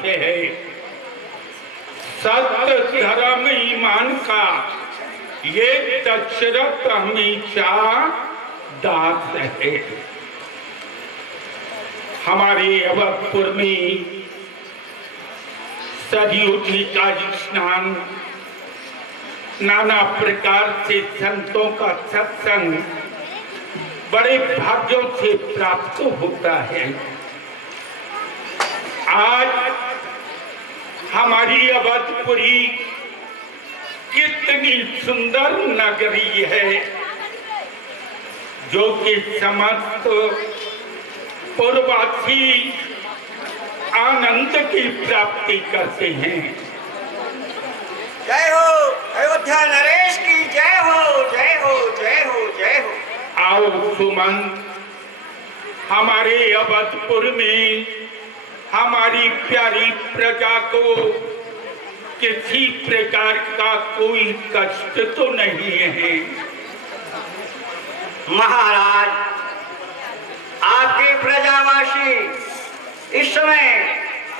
दास है। सत्य धर्म ईमान का ये दशरथ हमेशा दास है। हमारे अवधपुर में सरयू जी का स्नान, नाना प्रकार से संतों का सत्संग बड़े भाग्यों से प्राप्त होता है। आज हमारी अवधपुरी कितनी सुंदर नगरी है, जो कि समस्त पूर्ववासी आनंद की प्राप्ति करते हैं। जय हो अयोध्या नरेश की, जय हो जय हो जय हो जय हो। आओ सुमन, हमारे अवधपुर में हमारी प्यारी प्रजा को किसी प्रकार का कोई कष्ट तो नहीं है। महाराज, आपके प्रजावासी इस समय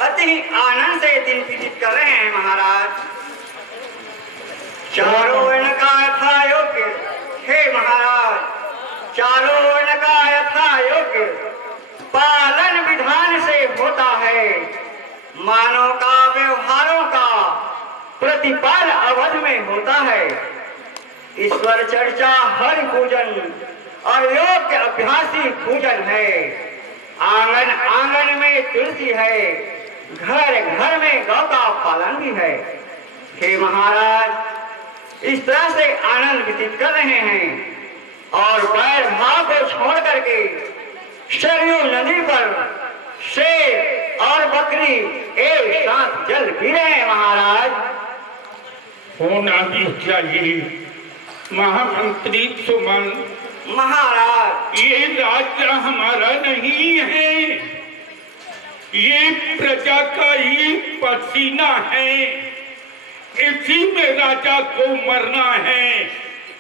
अति आनंद से दिन व्यतीत कर रहे हैं। महाराज, चारों वर्ण का यथा योग्य, हे महाराज, चारों वर्ण का यथा योग्य पालन विधान से होता है। मानव का व्यवहारों का प्रतिपाल अवध में होता है। ईश्वर चर्चा हरि पूजन और योग्य अभ्यासी पूजन है। आंगन आंगन में तुलसी है, घर घर में गौ का पालन भी है। हे महाराज, इस तरह से आनंद व्यतीत कर रहे हैं और पैर भाव को छोड़ करके सरयू नदी पर शेर और बकरी एक साथ जल पी रहे हैं। महाराज, होना भी चाहिए महामंत्री सुमन। महाराज, ये राज्य हमारा नहीं है, ये प्रजा का ही पसीना है। इसी में राजा को मरना है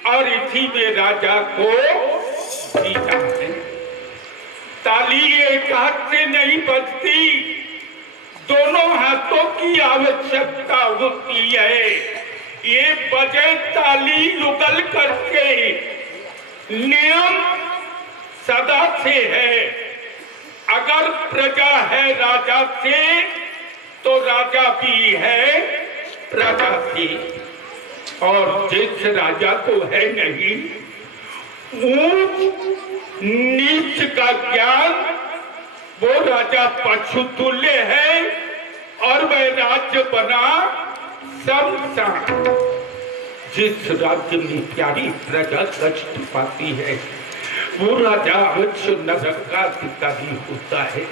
और इसी में राजा को जीना है। ताली एक हाथ से नहीं बजती, दोनों हाथों की आवश्यकता होती है। ये बजे ताली युगल करके नियम सदा से है। अगर प्रजा है राजा से, तो राजा भी है प्रजा से। और जिस राजा को है नहीं, ऊंच नीच का ज्ञान, वो राजा पशु तुल्य है और वह राज्य बना शमशान। जिस राज्य में प्यारी प्रजा कष्ट पाती है, वो राजा अवश्य नरक का अधिकारी होता है।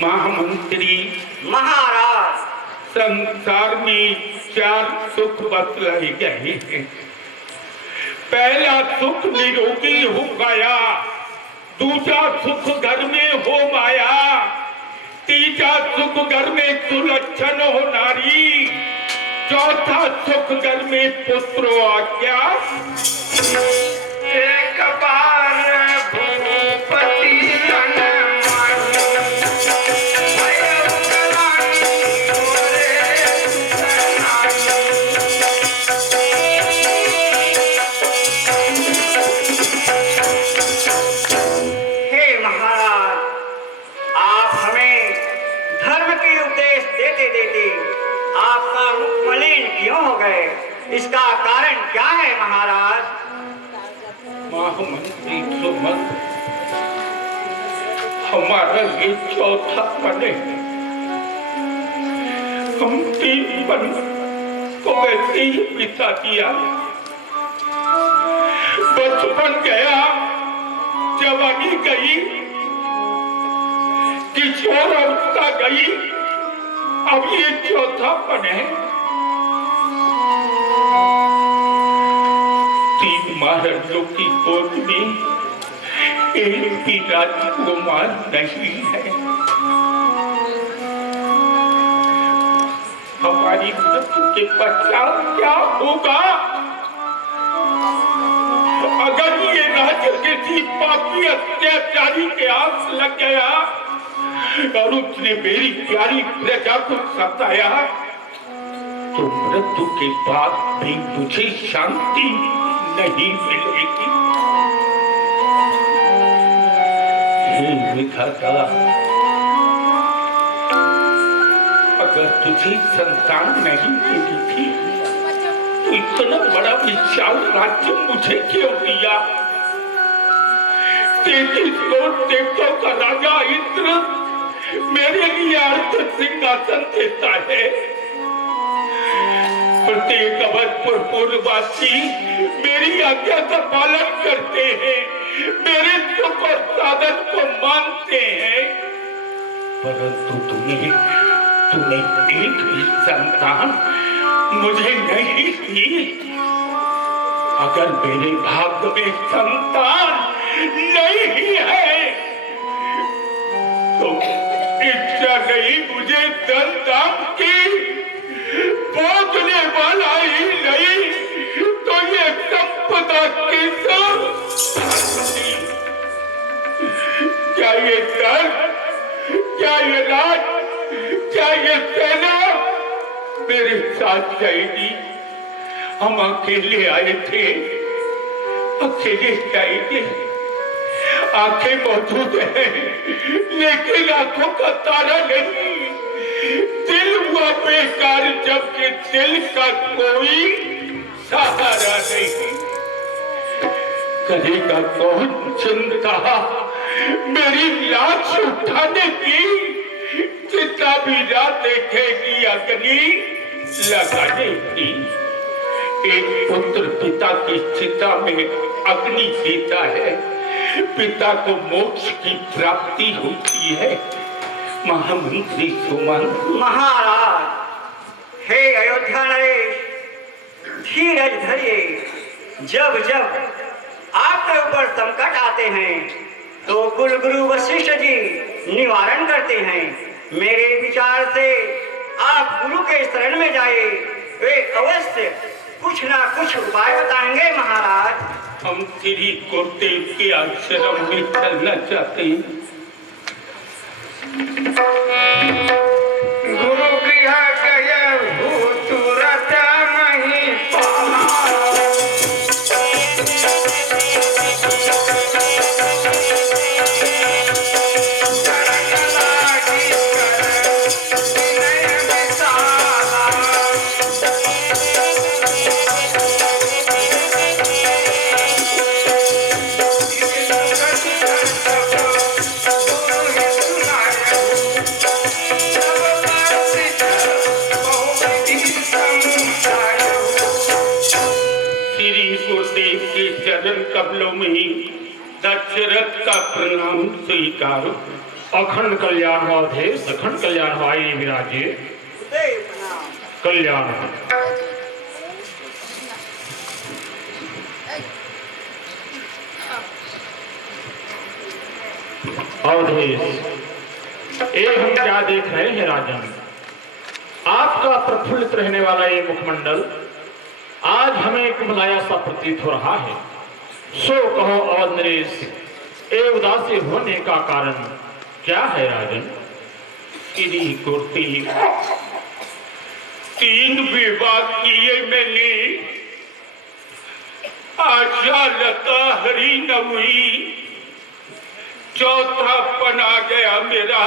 महामंत्री, महाराज, संसार में 4 सुख बतलाए गए हैं। पहला सुख निरोगी हो गया, दूसरा सुख घर में हो माया, तीसरा सुख घर में सुलक्षण हो नारी, चौथा सुख घर में पुत्र आज्ञा। एक बार भूपति क्यों हो गए? इसका कारण क्या है महाराज? महामंत्री सुमन, हमारा ये चौथा पन है। हम 3 पन को वैसे ही बिता दिया। बचपन गया, जवानी गई, किशोर अवस्था गई, अब ये चौथा पन है। 3 महाराजों की गोद में एक भी राजकुमार नहीं है। हमारी मृत्यु के पश्चात क्या होगा? अगर ये राज्य किसी पापी अत्याचारी के हाथ लग गया और उसने मेरी प्यारी प्रजा को सताया, तो मृत्यु के बाद भी तुझे शांति नहीं मिलेगी। हे विधाता, अगर तुझे संतान नहीं मिली थी तो इतना बड़ा विशाल राज्य मुझे क्यों दिया? 33 करोड़ देवताओं का राजा इंद्र मेरे लिए अर्थ सिंहासन देता है। प्रत्येक अवधपुर पूर्ववासी मेरी आज्ञा का पालन करते हैं, मेरे सुख और साधन को मानते हैं, परंतु तुम्हें एक भी संतान मुझे नहीं दी। अगर मेरे भाग्य में संतान नहीं है तो इच्छा नहीं मुझे धन धाम की, भोगने वाला ही नहीं तो ये संपदा किस, क्या ये धन, क्या ये राज, क्या ये सेना मेरे साथ जाएगी? हम अकेले आए थे, अकेले जाएंगे। आंखें मौजूद हैं लेकिन आंखों का तारा नहीं। दिल हुआ बेकार जबकि दिल का कोई सहारा नहीं। करेगा कौन चिंता मेरी लाश उठाने की? चिता भी रात देखेगी अग्नि लगाने की। एक पुत्र पिता की चिता में अग्नि देता है, पिता को मोक्ष की प्राप्ति होती है। महामंत्री सुमन। महाराज, हे अयोध्या नरेश, धीरज धरिए। जब जब आपके ऊपर संकट आते हैं तो कुलगुरु वशिष्ठ जी निवारण करते हैं। मेरे विचार से आप गुरु के शरण में जाए, वे अवश्य कुछ ना कुछ उपाय बताएंगे। महाराज, हम श्री गुरुदेव के आश्रम में चलना चाहते हैं। गुरु गृह गए भूतुरत नहीं पाना। चरण कमलों में ही दशरथ का प्रणाम स्वीकारो। अखंड कल्याण हो अवधेश, अखंड कल्याण हो। आइए विराजिए। कल्याण हो। अवधेश, ये हम क्या देख रहे हैं राजन? आपका प्रफुल्लित रहने वाला ये मुखमंडल आज हमें कुमलाया सा प्रतीत हो रहा है। सो कहो अवध नरेश, ये उदासी होने का कारण क्या है राजन? श्री गुरुदेव, 3 विवाह किए मैंने, आशा लता हरी न हुई, चौथा पना गया मेरा,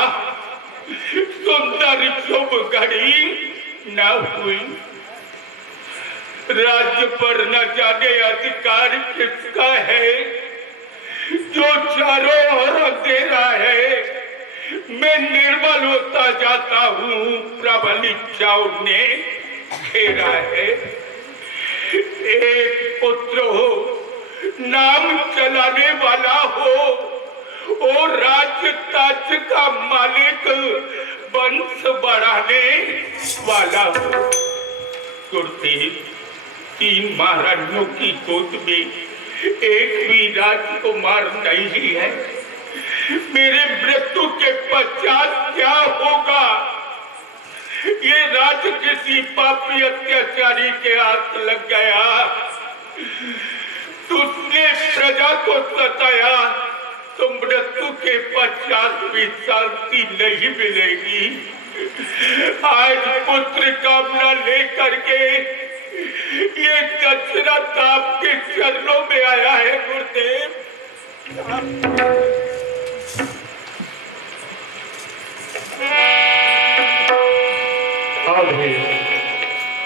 सुंदर शुभ घड़ी न हुई। राज्य पर न जाने अधिकार किसका है जो चारों ओर अंधेरा है। मैं निर्बल होता जाता हूँ, प्रबल इच्छाओं ने घेरा है। एक पुत्र हो, नाम चलाने वाला हो, और राज्य ताज का मालिक, वंश बढ़ाने वाला हो। गुरुदेव, 3 महारानियों की गोद में एक भी राजकुमार नहीं है। मेरे मृत्यु के पश्चात क्या होगा? ये राज्य किसी पापी अत्याचारी के हाथ लग गया। तुझने प्रजा को सताया तो मृत्यु के पश्चात भी शांति नहीं मिलेगी। आज पुत्र कामना लेकर के ये दशरथ आपके चरणों में आया है गुरुदेव।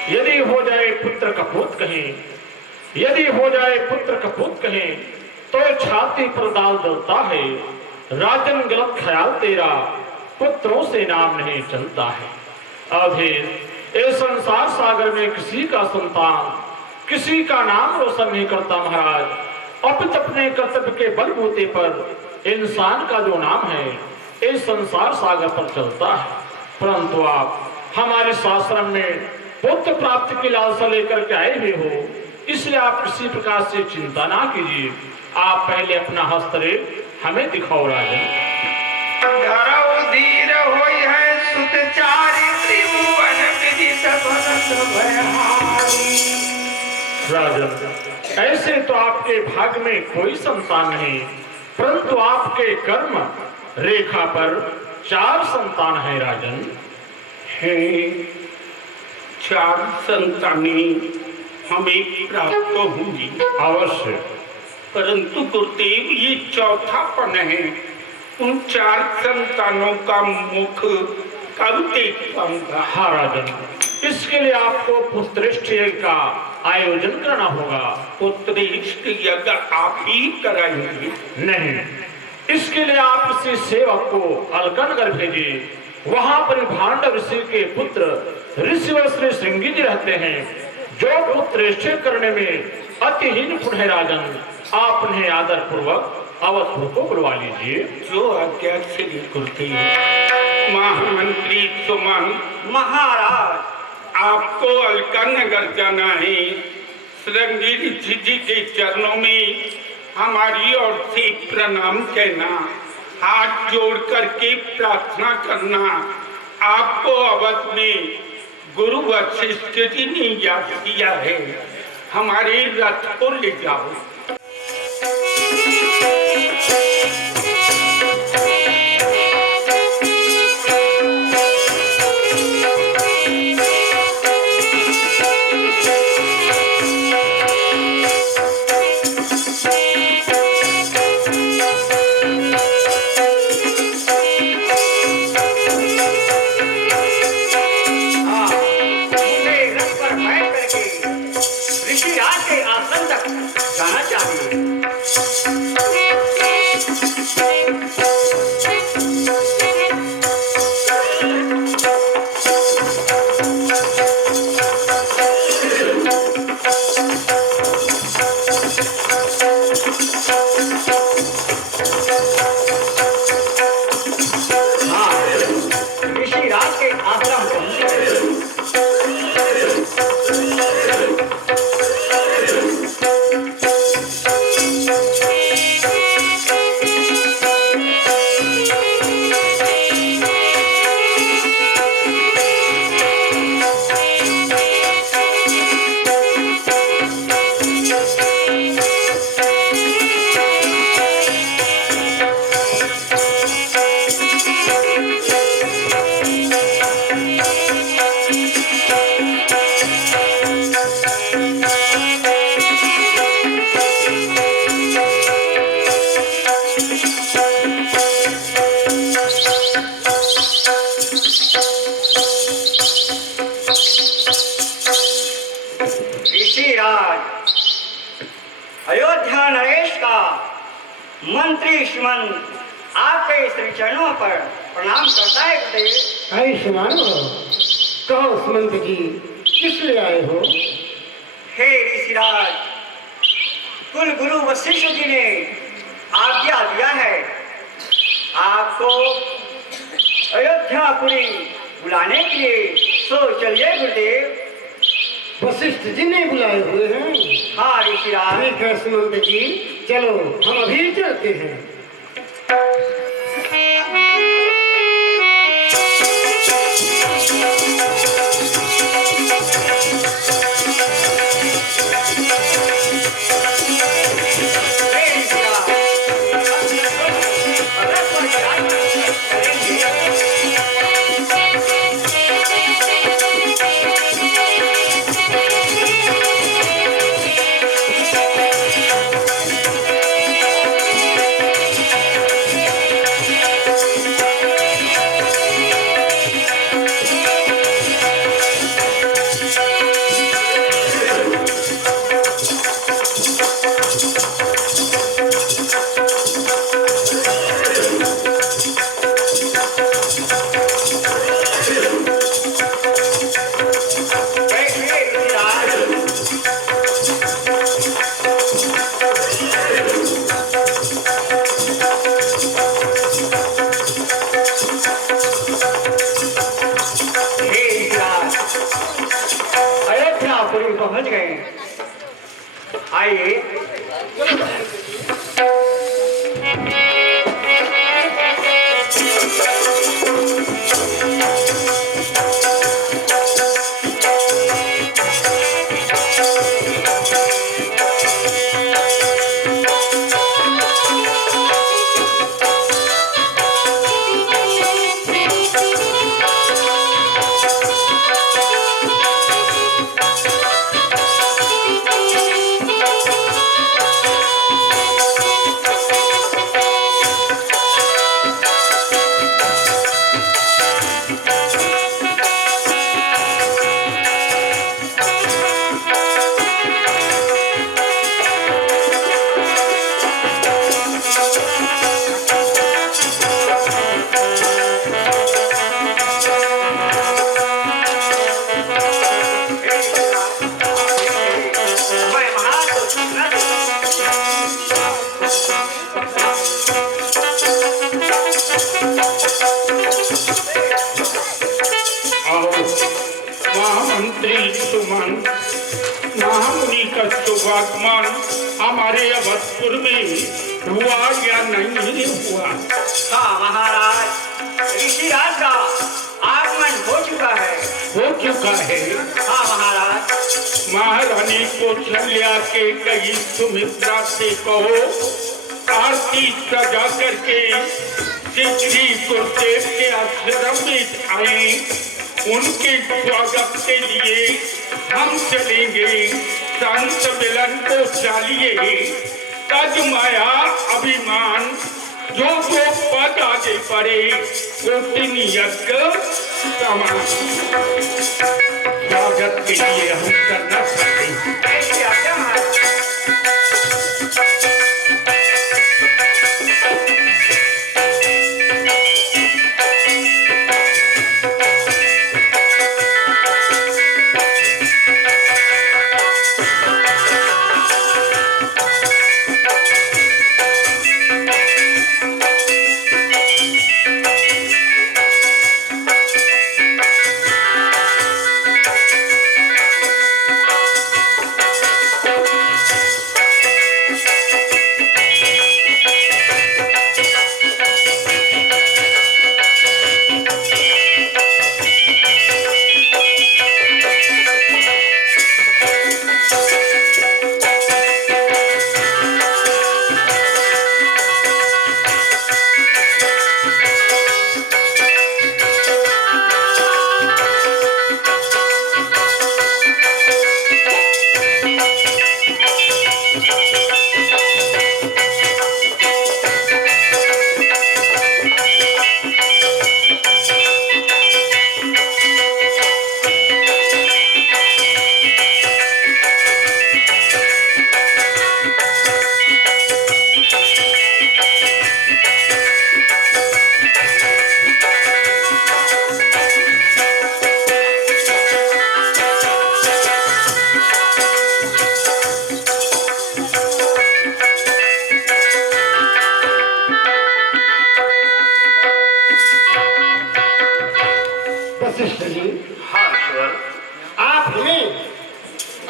यदि हो जाए पुत्र कपूत कहें, यदि हो जाए पुत्र कपूत कहें, तो छाती पर दाल डलता है। राजन गलत ख्याल तेरा, पुत्रों से नाम नहीं चलता है। अवधेश, इस संसार सागर में किसी का संतान किसी का नाम रोशन नहीं करता महाराज। अपित अपने कर्तव्य के बलबूते पर इंसान का जो नाम है इस संसार सागर पर चलता है। परंतु आप हमारे शास्त्रम में पुत्र प्राप्ति की लालसा लेकर के आए हुए हो, इसलिए आप किसी प्रकार से चिंता ना कीजिए। आप पहले अपना हस्तरेख हमें दिखाओ राजन। धरऊ धीर होई है सुतचारी त्रिभुवन विदित भरत भयहारी। राजन, ऐसे तो आपके भाग्य में कोई संतान नहीं, परंतु आपके कर्म रेखा पर 4 संतान है राजन। है 4 संतानें हमें प्राप्त होंगी अवश्य, परंतु गुरुदेव ये चौथापन है। उन 4 संतानों का मुख कब देख पाऊंगा? हाँ राजन, इसके लिए आपको पुत्रेष्ठ यज्ञ का आयोजन करना होगा। पुत्रेष्ठ यज्ञ आप ही कराएंगे? नहीं, इसके लिए आप किसी सेवक को अलकनगर भेजिए। वहां पर भांड ऋषि के पुत्र ऋषिवर श्री श्रृंगी जी रहते हैं, जो पुत्रेष्ठ करने में अतिहीन पुण्य है राजन। आप उन्हें आदर पूर्वक अवधपुर को बुलवा लीजिए। जो आज्ञा श्री गुरुदेव। महामंत्री सुमन महाराज, आपको अलकानगर जाना है। श्रृंगी ऋषि जी के चरणों में हमारी ओर से प्रणाम कहना, हाथ जोड़ करके प्रार्थना करना। आपको अवध में गुरु वशिष्ठ जी ने याद किया है। हमारे रथ को ले जाओ। जाना चाहिए। अयोध्या नरेश का मंत्री श्रीमंत आपके श्री चरणों पर प्रणाम करता है गुरुदेव। आयुष्मान कहो सुमंत जी, किस लिए आए हो? हे ऋषिराज, कुल गुरु वशिष्ठ जी ने आज्ञा दिया है आपको अयोध्यापुरी बुलाने के लिए, सो चलिए गुरुदेव। वशिष्ठ जी ने बुलाए हुए हैं? हाँ ऋषिराज। ठीक है सुमंत जी, चलो हम अभी चलते हैं। हे ऋषिराज, हे ईश्वर, अयोध्यापुरी पहुंच गए। आइए। महामंत्री सुमन, महामुनि का शुभागमन हमारे अवधपुर में हुआ या नहीं हुआ? हाँ महाराज, ऋषिराज का आगमन हो चुका है। हो चुका है। हाँ महाराज। महारानी को कौशल्या के कई सुमित्रा से कहो आरती सजा करके श्री गुरुदेव के आश्रम में आए। उनके स्वागत के लिए हम चलेंगे। संत मिलन को चालिए तज माया अभिमान जो पद आगे पड़े वो नियत समान। स्वागत के लिए हम करना चाहते हैं।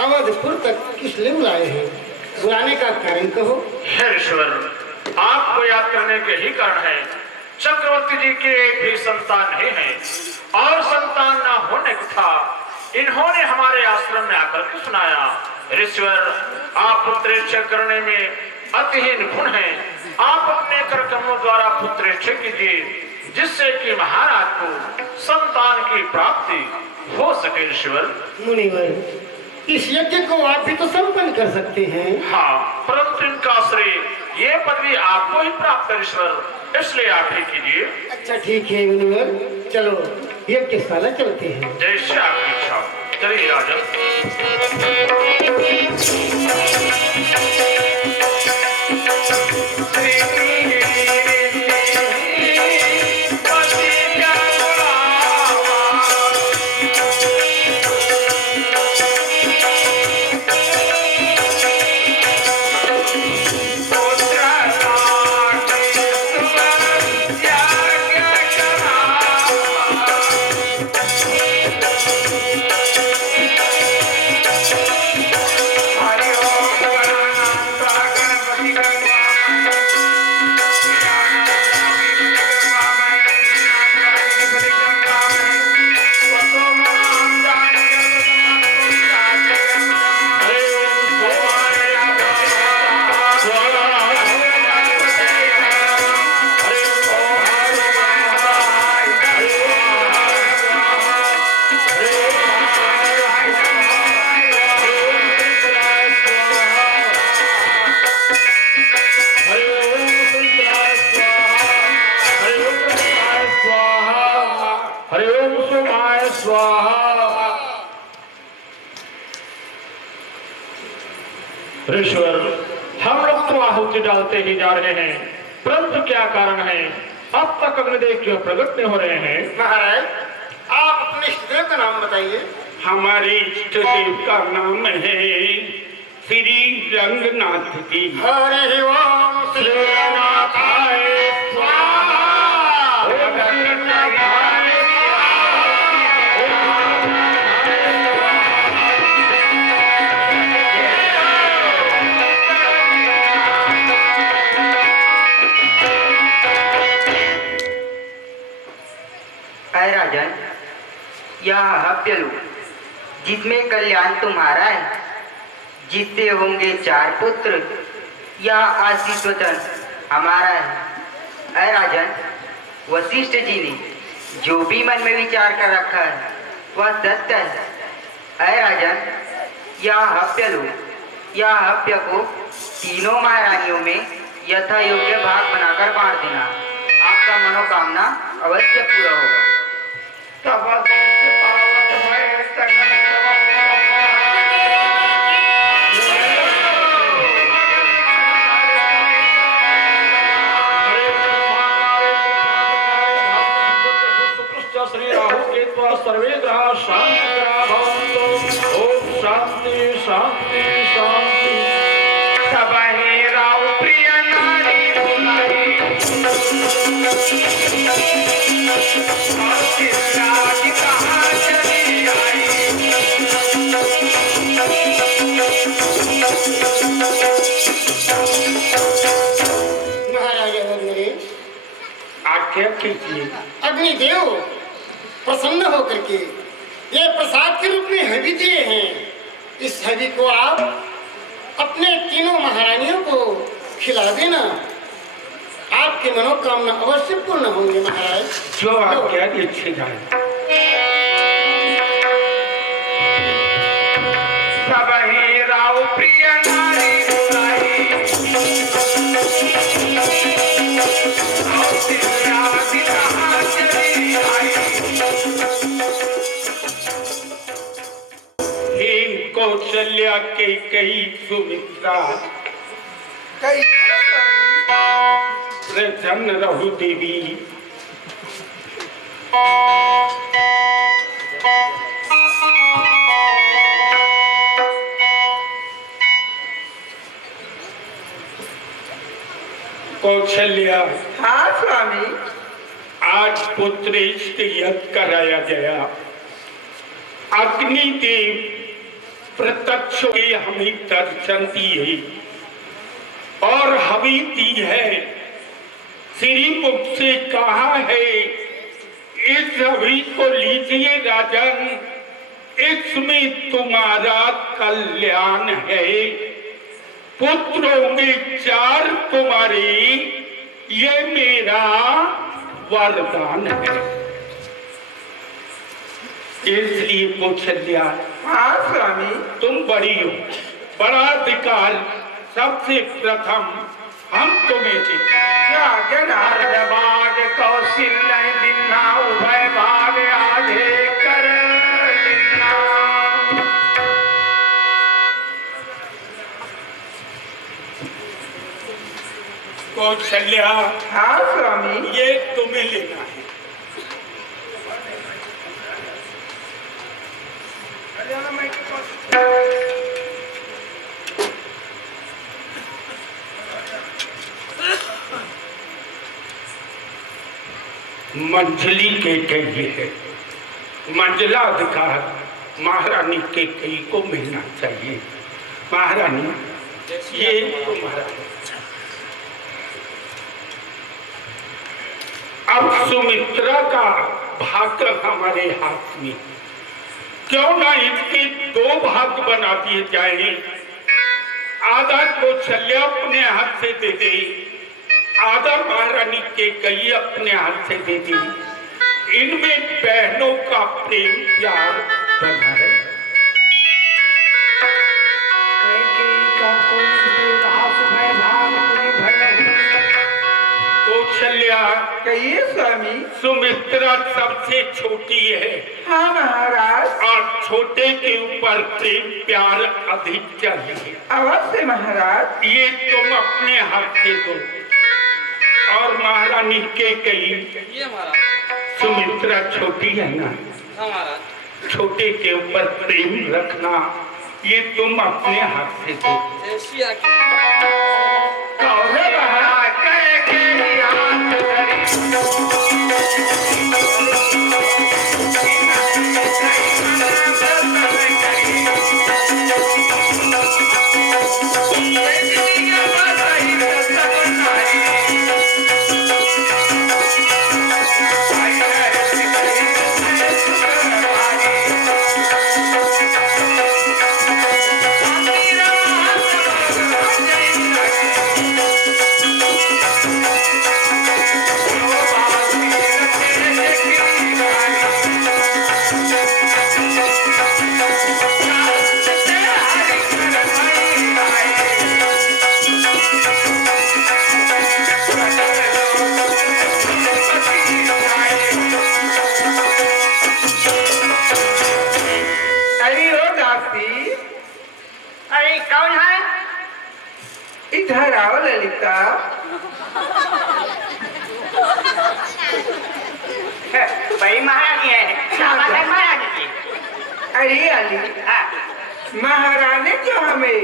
अवधपुर तक किस लिए बुलाए हैं? बुलाने का कारण कहो। हे ईश्वर, आपको याद करने के ही कारण है। चक्रवर्ती जी के एक भी संतान नहीं है और संतान न होने को था। इन्होंने हमारे आश्रम में आकर के सुनाया, ईश्वर आप पुत्रेच्छा करने में अतिहीन गुण हैं। आप अपने कर्मों द्वारा पुत्रेच्छा कीजिए जिससे कि महाराज को संतान की प्राप्ति हो सके। ईश्वर मुनिवर, इस यज्ञ को आप भी तो संपन्न कर सकते हैं। हाँ, परंतु इनका श्रेय ये पदवी आपको ही प्राप्त है ईश्वर, इसलिए आप ही कीजिए। अच्छा ठीक है मुनिवर, चलो यज्ञशाला चलते हैं। जैसे आपकी इच्छा। चलिए राजन। स्वाहा। ऋषवर, हम लोग तो आहुति डालते ही जा रहे हैं, परंतु क्या कारण है अब तक अग्निदेव क्यों प्रकट नहीं हो रहे हैं? महाराज, आप अपने इष्टदेव का नाम बताइए। हमारे इष्ट देव का नाम है श्री रंगनाथ जी। हरि ओम श्री रंगनाथाय स्वाहा। ओम श्री रंगनाथाय ऐ राजन, यह हव्यलु जिसमें कल्याण तुम्हारा है, जिससे होंगे 4 पुत्र, यह आशीष वचन हमारा है। ऐ राजन, वशिष्ठ जी ने जो भी मन में विचार कर रखा है वह सत्य है। ऐ राजन, यह हव्य को तीनों महारानियों में यथा योग्य भाग बनाकर बांट देना, आपका मनोकामना अवश्य पूरा होगा। तब से पावन भय सकल श्री राहु केतु सर्वे ग्रह शांति ग्रह भवन्तु। ओम शांति शांति शांति। सब हे राव प्रिय नारी बुलाई, राज कहाँ चली आई। महाराज अग्निदेव, आज्ञा कीजिए। अग्निदेव प्रसन्न होकर के ये प्रसाद के रूप में हवि दिए हैं। इस हवि को आप अपने तीनों महारानियों को खिला देना, आपकी मनोकामना अवश्य पूर्ण होंगे। महाराज, जो आज्ञा इच्छे जाए। सब हे राव प्रिय नारी बुलाई, राज कहाँ चली आई। हे कौशल्या के कई सुमित्रा, प्रसन्न रहु देवी। कौशल्या, हाँ स्वामी। आज पुत्रेष्ट यज्ञ कराया गया। अग्निदेव प्रत्यक्ष के हमें दर्शन दिए और हवि दी है। श्री मुख से कहा है, इस हवि को लीजिए राजन, इसमें तुम्हारा कल्याण है। पुत्र होंगे 4 तुम्हारे, ये मेरा वरदान है। इसलिए कौशल्या, हाँ स्वामी। तुम बड़ी हो, बड़ा अधिकार सबसे प्रथम हम तुम्हें देते। जनार्द बाग कौशल्य दिन्ना, उभय भाग आधे कर दिन्ना। कौशल्या, हाँ स्वामी। ये तुम्हें लेना है। मंजली के कई है, मंजला अधिकार महारानी के कई को मिलना चाहिए। महारानी, ये तुम्हारा है। अब सुमित्रा का भाग हमारे हाथ में, क्यों ना इसके 2 भाग बना दिए जाए। आधा कौशल्या अपने हाथ से दे दे, आधा महारानी के कई अपने हाथ से दे दी। इनमें बहनों का प्रेम प्यार बना है। कौशल्या, कहिए स्वामी। सुमित्रा सबसे छोटी है हाँ महाराज। और छोटे के ऊपर प्रेम प्यार अधिक चाहिए। अवश्य महाराज। ये तुम अपने हाथ से दो। और महारानी के कही सुमित्रा छोटी है ना, छोटे के ऊपर प्रेम रखना, ये तुम अपने हाथ से दो। अरे कौन है? इधर आओ ललिता। बड़ी महारानी है। शाबाश है महारानी जी। अरे अली, हाँ, महारानी जो हमें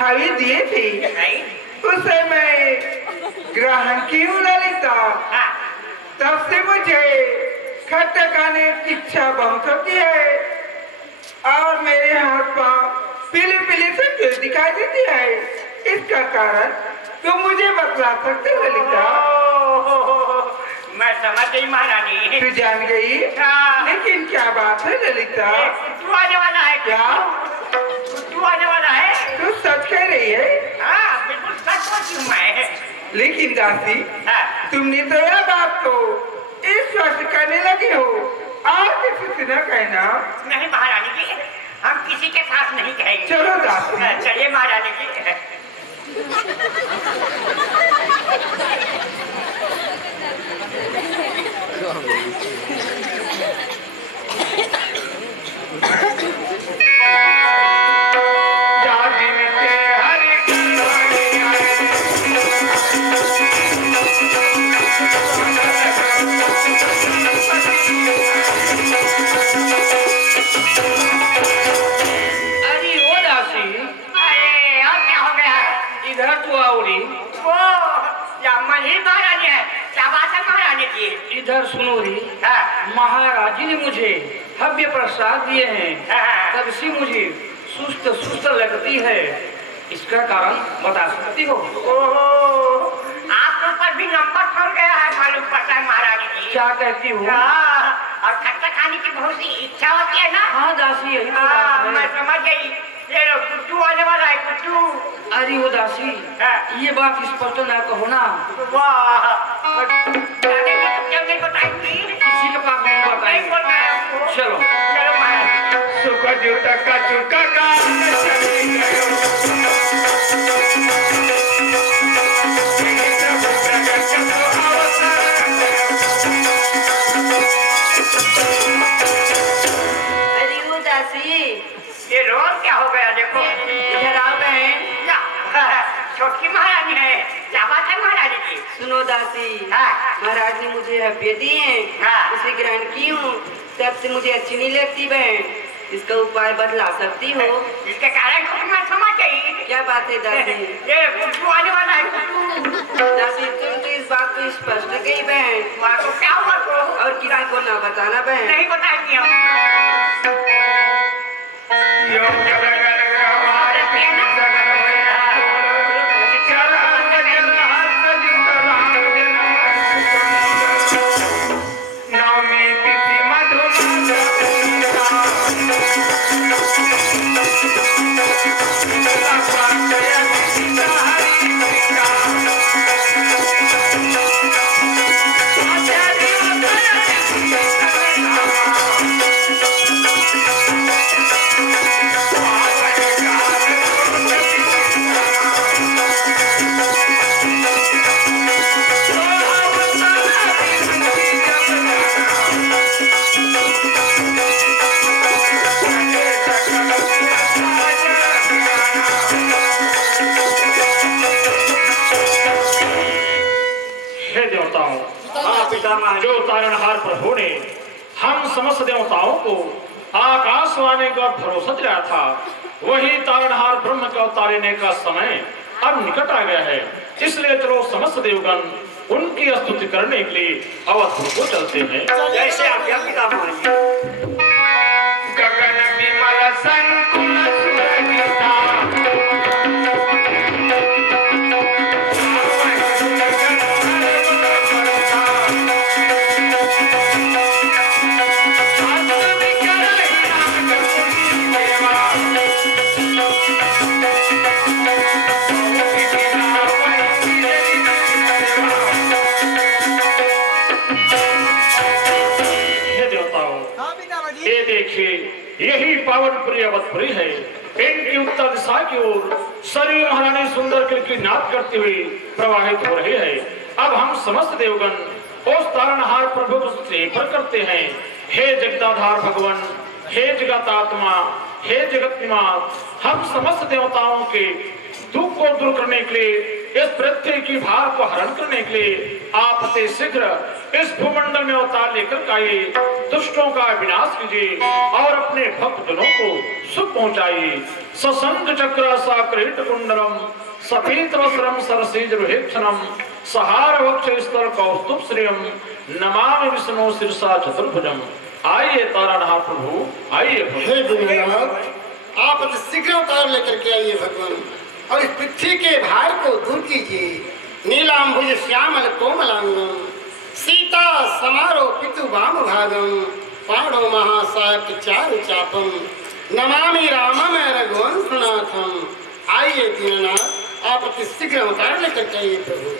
हवी दिए थे उसे मैं ग्रहण की हूँ ललिता। हाँ, तब से मुझे खट्टा खाने की इच्छा बहुत होती है और मेरे हाथ पांव पीले पीले से क्यों दिखाई देती है? इसका कारण तुम मुझे बतला सकते हो ललिता? मैं समझ गई महारानी। तू जान गई? हाँ। लेकिन क्या बात है ललिता? कुट्टू आने वाला है। क्या? कुट्टू आने वाला है। तू सच कह रही है? हाँ, बिल्कुल सच बोलती हूँ मैं। लेकिन दासी, हाँ, तुमने तो यह बात को इस वक्त करने लगे हो और किसी से न कहना। नहीं महारानी जी, हम किसी के साथ नहीं कहेंगे। चलो दासी। चलिए महारानी जी। इधर सुनो री, हाँ, महाराज जी ने मुझे भव्य प्रसाद दिए हैं, हाँ। तब से मुझे सुस्त सुस्त लगती है। इसका कारण बता सकती हो? ओहो, आपके ऊपर भी नंबर छोड़ गया है मालूम पड़ता है महारानी जी। क्या कहती हो? हाँ, और खट्टा खाने की बहुत सी इच्छा होती है ना। हाँ दासी, यही तो हाँ, बात मैं है। समझ गई। ये लो कुट्टू आने वाला है, कुट्टू। अरे वो दासी, हाँ। ये बात स्पष्ट ना कहो ना। वाह, दादी ने तो क्यों नहीं बताई? किसी के पास नहीं नहीं बताएंगे। बोल रहा है आपको। चलो। चलो महाराज। सुख जुटा का चुका का चले गयो। प्रभु प्रगट तो अवसर अरे वो दासी, ये रोज क्या हो गया देखो। इधर आओ बहन। क्या? छोटी महारानी है। क्या बात है महारानी जी? सुनो दासी, हाँ। महाराज ने मुझे हव्य दिए हैं, हाँ। उसे ग्रहण की हूँ, तब से मुझे अच्छी नहीं लगती बहन। इसका उपाय बतला सकती हो? इसके कारण को मैं समझ गई। क्या बात है दासी? ये कुट्टू आने वाला है, कुट्टू। दासी, तुम तो इस बात को स्पष्ट कही बहन, माँ को क्या हुआ तो? और किसी को ना बताना बहन। नहीं बताएंगे हम। योग जगत हमारे प्रेम सगल होया। चरण जन हस्त जित राम जन। नवमी तिथि मधुमंद पितामह। जो तारणहार प्रभु ने हम समस्त देवताओं को आकाशवाणी का भरोसा दिलाया था, वही तारणहार ब्रह्म का उतारने का समय अब निकट आ गया है। इसलिए चलो समस्त देवगण उनकी स्तुति करने के लिए अवधपुर को चलते हैं। जैसे आज्ञा पितामह जी। गगन विमल संकुल सुरगिता यही पावनपुरी अवधपुरी है। इनकी उत्तर दिशा की ओर शरीर महारानी सुंदर की नाद करती हुई प्रवाहित हो रही है। अब हम समस्त देवगण उस तारणहार प्रभु को स्नेह करते हैं। हे जगदाधार भगवान, हे जगतात्मा, हे जगतनिवास, हम समस्त देवताओं के दुख को दूर करने के लिए, इस पृथ्वी की भार को हरण करने के लिए आप अति शीघ्र इस भूमंडल में अवतार लेकर आइए, दुष्टों का विनाश कीजिए और अपने भक्त जनों को सुख पहुंचाइए। सशंख चक्र साकृत कुंडलम सफेद वस्त्रम सरसीज रोहिक्षणम सहार वक्ष स्थल कौस्तुभ श्रियम नमामि विष्णु शीर्षा चतुर्भुजम। आइए तारणहार प्रभु, आइए हे दीननाथ, आप अति शीघ्र अवतार लेकर के आइए भगवान, और इस पृथ्वी के भार को दूर कीजिए। नीलांबुज श्यामल कोमलांगम सीता समारो पितु वाम भागम पाणो महासाक चारु चापम नमामि रामम रघुवंशनाथम। आइए दीननाथ, आप अति शीघ्र अवतार लेकर के आइए प्रभु।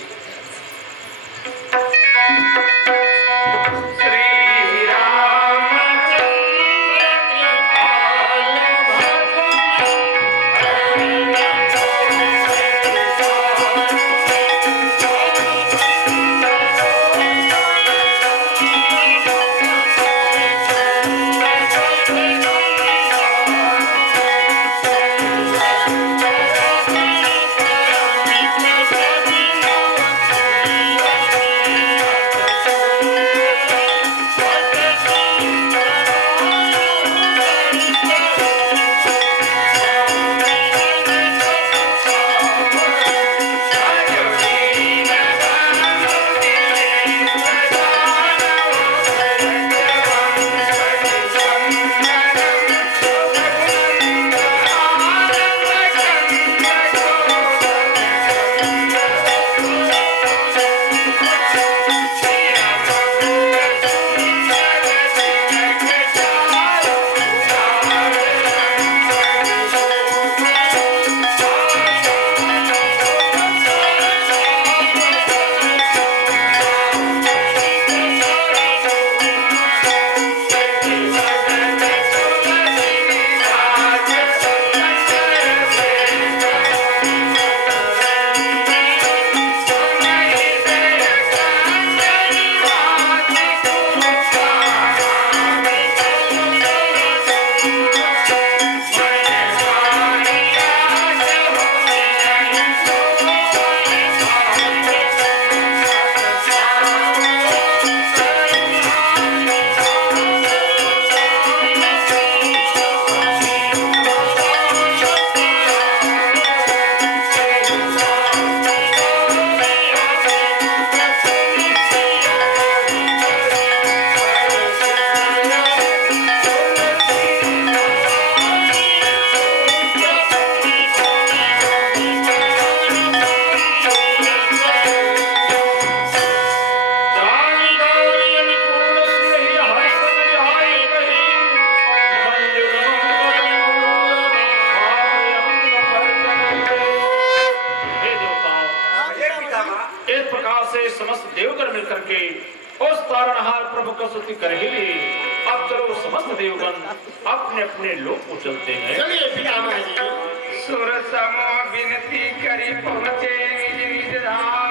अपने अपने लोग को चलते हैं। चलिए पितामह जी। सुर समो विनती करी पहुँचे निज निज धाम।